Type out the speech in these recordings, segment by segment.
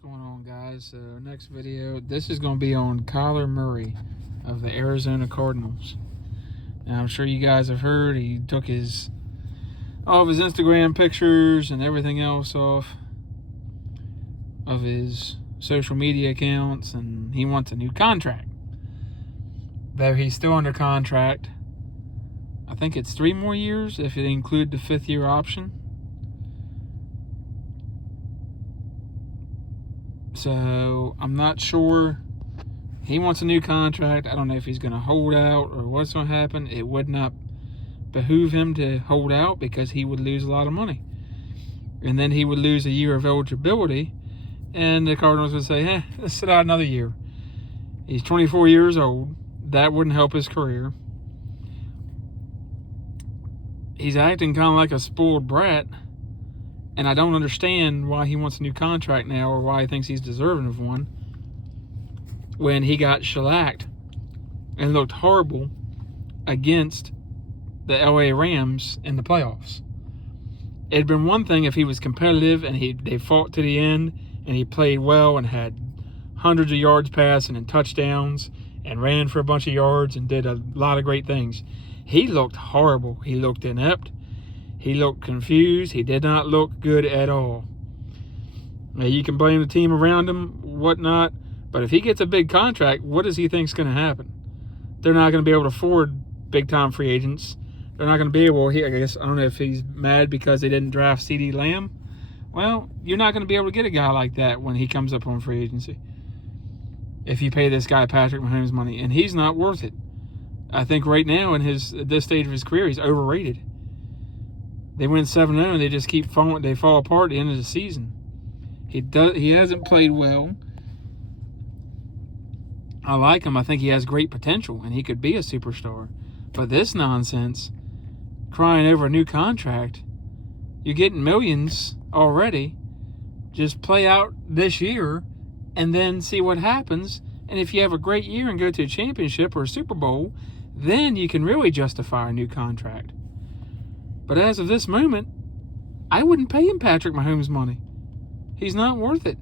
What's going on, guys? So next video, this is going to be on Kyler Murray of the Arizona Cardinals. Now, I'm sure you guys have heard he took all of his Instagram pictures and everything else off of his social media accounts, and he wants a new contract. Though he's still under contract. I think it's 3 more years if you include the 5th year option. So I'm not sure. He wants a new contract. I don't know if he's going to hold out or what's going to happen. It would not behoove him to hold out because he would lose a lot of money. And then he would lose a year of eligibility. And the Cardinals would say, let's sit out another year. He's 24 years old. That wouldn't help his career. He's acting kind of like a spoiled brat. And I don't understand why he wants a new contract now or why he thinks he's deserving of one when he got shellacked and looked horrible against the LA Rams in the playoffs. It'd been one thing if he was competitive and they fought to the end and he played well and had hundreds of yards passing and touchdowns and ran for a bunch of yards and did a lot of great things. He looked horrible. He looked inept. He looked confused. He did not look good at all. Now, you can blame the team around him, whatnot, but if he gets a big contract, what does he think's going to happen? They're not going to be able to afford big-time free agents. They're not going to be able, I guess, I don't know if he's mad because they didn't draft CeeDee Lamb. Well, you're not going to be able to get a guy like that when he comes up on free agency. If you pay this guy Patrick Mahomes money, and he's not worth it. I think right now at this stage of his career, he's overrated. They win 7-0 and they just keep falling. They fall apart at the end of the season. He hasn't played well. I like him. I think he has great potential and he could be a superstar. But this nonsense, crying over a new contract, you're getting millions already. Just play out this year and then see what happens. And if you have a great year and go to a championship or a Super Bowl, then you can really justify a new contract. But as of this moment, I wouldn't pay him Patrick Mahomes money. He's not worth it.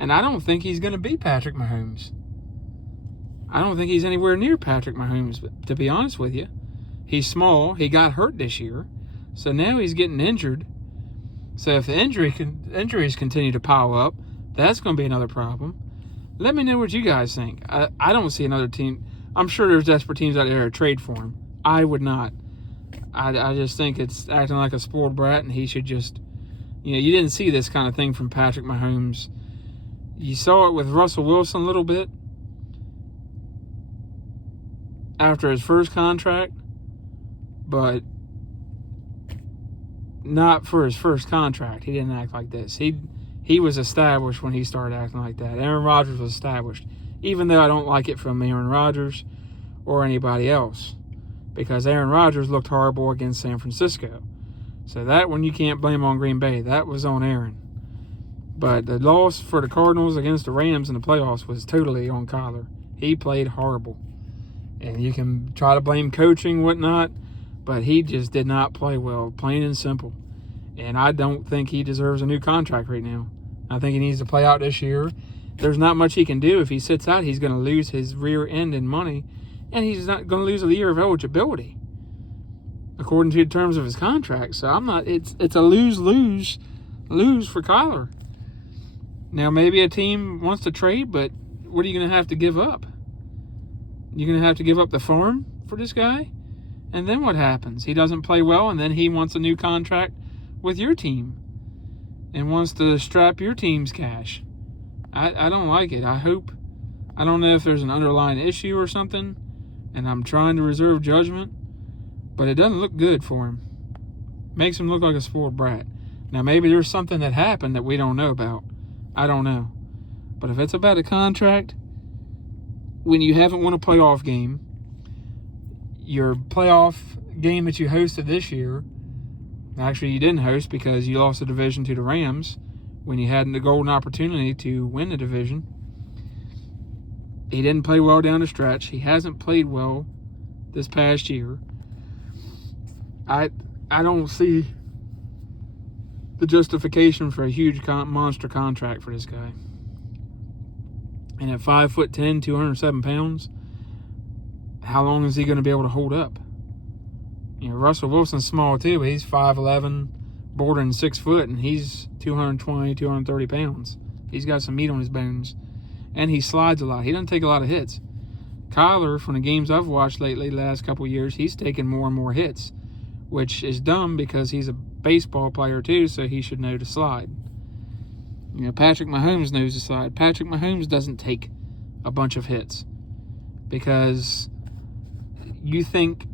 And I don't think he's going to be Patrick Mahomes. I don't think he's anywhere near Patrick Mahomes, to be honest with you. He's small. He got hurt this year. So now he's getting injured. So if the injuries continue to pile up, that's going to be another problem. Let me know what you guys think. I don't see another team. I'm sure there's desperate teams out there to trade for him. I would not. I just think it's acting like a spoiled brat, and he should just, you didn't see this kind of thing from Patrick Mahomes. You saw it with Russell Wilson a little bit after his first contract, but not for his first contract. He didn't act like this. He was established when he started acting like that. Aaron Rodgers was established, even though I don't like it from Aaron Rodgers or anybody else. Because Aaron Rodgers looked horrible against San Francisco. So that one you can't blame on Green Bay. That was on Aaron. But the loss for the Cardinals against the Rams in the playoffs was totally on Kyler. He played horrible. And you can try to blame coaching, whatnot, but he just did not play well, plain and simple. And I don't think he deserves a new contract right now. I think he needs to play out this year. There's not much he can do. If he sits out, he's going to lose his rear end in money. And he's not going to lose a year of eligibility, according to the terms of his contract. So it's a lose for Kyler. Now, maybe a team wants to trade, but what are you going to have to give up? You're going to have to give up the farm for this guy? And then what happens? He doesn't play well, and then he wants a new contract with your team and wants to strap your team's cash. I don't like it. I don't know if there's an underlying issue or something, and I'm trying to reserve judgment, but it doesn't look good for him. Makes him look like a spoiled brat. Now, maybe there's something that happened that we don't know about. I don't know. But if it's about a contract, when you haven't won a playoff game, your playoff game that you hosted this year, actually you didn't host because you lost the division to the Rams when you had the golden opportunity to win the division. He didn't play well down the stretch. He hasn't played well this past year. I don't see the justification for a huge monster contract for this guy. And at 5'10", 207 pounds, how long is he going to be able to hold up? You know, Russell Wilson's small too, but he's 5'11", bordering 6 foot, and he's 220, 230 pounds. He's got some meat on his bones. And he slides a lot. He doesn't take a lot of hits. Kyler, from the games I've watched lately, the last couple of years, he's taken more and more hits, which is dumb because he's a baseball player too, so he should know to slide. You know, Patrick Mahomes knows to slide. Patrick Mahomes doesn't take a bunch of hits because you think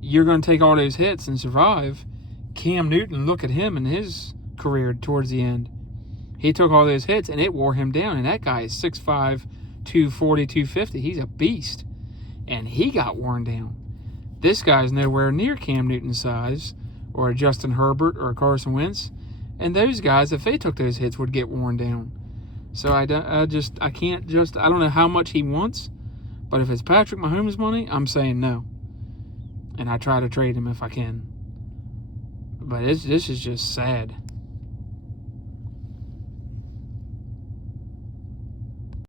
you're going to take all those hits and survive. Cam Newton, look at him in his career towards the end. He took all those hits and it wore him down, and that guy is 6'5", 240, 250. He's a beast, and he got worn down. This guy's nowhere near Cam Newton's size, or a Justin Herbert, or a Carson Wentz, and those guys, if they took those hits, would get worn down. So I don't know how much he wants, but if it's Patrick Mahomes' money, I'm saying no, and I try to trade him if I can. But this is just sad.